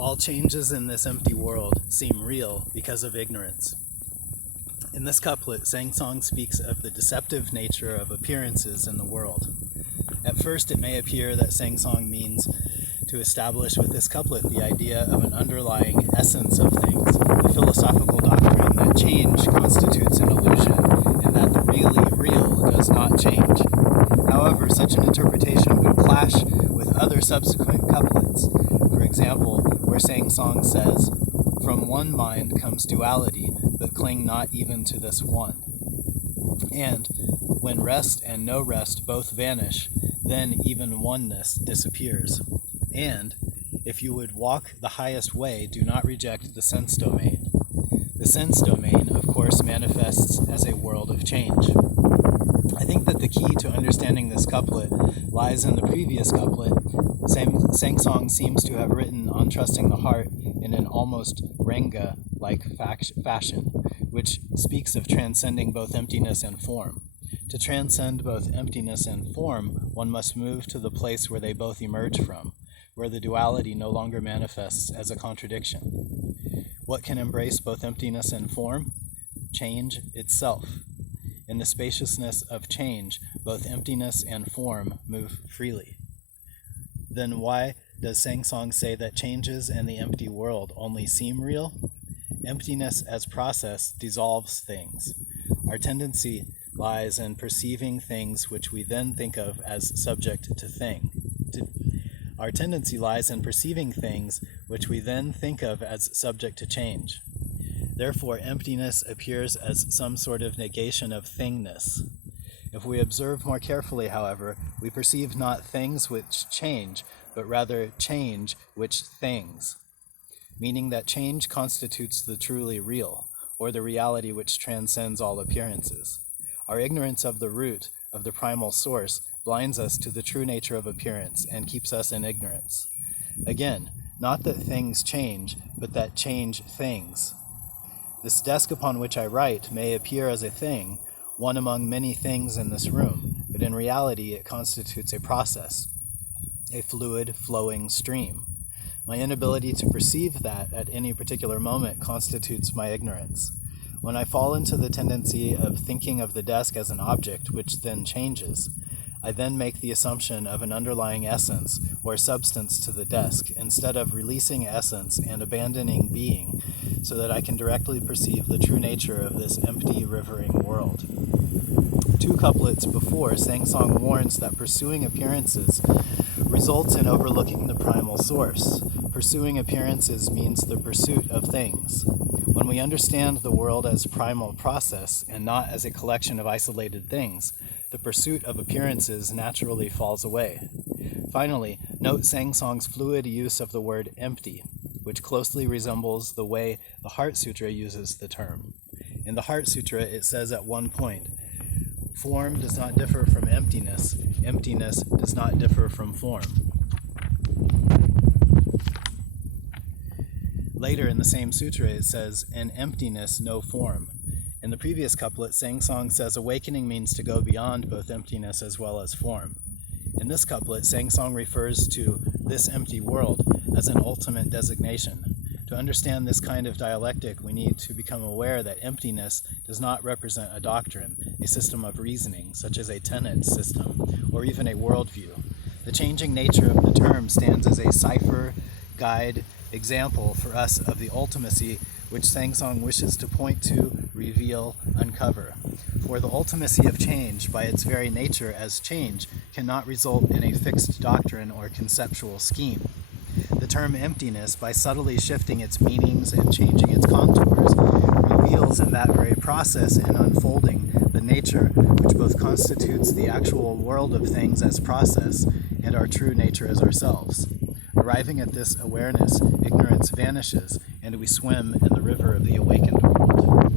All changes in this empty world seem real because of ignorance. In this couplet, Sangsong speaks of the deceptive nature of appearances in the world. At first, it may appear that Sangsong means to establish with this couplet the idea of an underlying essence of things, a philosophical doctrine that change constitutes an illusion and that the really real does not change. However, such an interpretation would clash with other subsequent couplets. For example, where Sangsong says, "From one mind comes duality, but cling not even to this one." And, "When rest and no rest both vanish, then even oneness disappears." And, "If you would walk the highest way, do not reject the sense domain." The sense domain, of course, manifests as a world of change. I think that the key to understanding this couplet lies in the previous couplet. Sangsong seems to have written on trusting the heart in an almost Renga-like fashion, which speaks of transcending both emptiness and form. To transcend both emptiness and form, one must move to the place where they both emerge from, where the duality no longer manifests as a contradiction. What can embrace both emptiness and form? Change itself. In the spaciousness of change, both emptiness and form move freely. Then why does Sangsong say that changes in the empty world only seem real? Emptiness as process dissolves things. Our tendency lies in perceiving things which we then think of as subject to thing. Our tendency lies in perceiving things which we then think of as subject to change. Therefore, emptiness appears as some sort of negation of thingness. If we observe more carefully, however, we perceive not things which change, but rather change which things, meaning that change constitutes the truly real, or the reality which transcends all appearances. Our ignorance of the root, of the primal source, blinds us to the true nature of appearance and keeps us in ignorance. Again, not that things change, but that change things. This desk upon which I write may appear as a thing, one among many things in this room, but in reality it constitutes a process, a fluid, flowing stream. My inability to perceive that at any particular moment constitutes my ignorance. When I fall into the tendency of thinking of the desk as an object which then changes, I then make the assumption of an underlying essence or substance to the desk, instead of releasing essence and abandoning being, so that I can directly perceive the true nature of this empty, rivering world. Two couplets before, Sangsong warns that pursuing appearances results in overlooking the primal source. Pursuing appearances means the pursuit of things. When we understand the world as primal process and not as a collection of isolated things, the pursuit of appearances naturally falls away. Finally, note Sangsong's fluid use of the word empty, which closely resembles the way the Heart Sutra uses the term. In the Heart Sutra, it says at one point, "Form does not differ from emptiness, emptiness does not differ from form." Later in the same sutra, it says, "In emptiness, no form." In the previous couplet, Sangsong says awakening means to go beyond both emptiness as well as form. In this couplet, Sangsong refers to this empty world as an ultimate designation. To understand this kind of dialectic, we need to become aware that emptiness does not represent a doctrine, a system of reasoning, such as a tenet system, or even a worldview. The changing nature of the term stands as a cipher, guide, example for us of the ultimacy which Sangsong wishes to point to, reveal, uncover. For the ultimacy of change, by its very nature as change, cannot result in a fixed doctrine or conceptual scheme. The term emptiness, by subtly shifting its meanings and changing its contours, reveals in that very process and unfolding the nature which both constitutes the actual world of things as process and our true nature as ourselves. Arriving at this awareness, ignorance vanishes, and we swim in the river of the awakened world.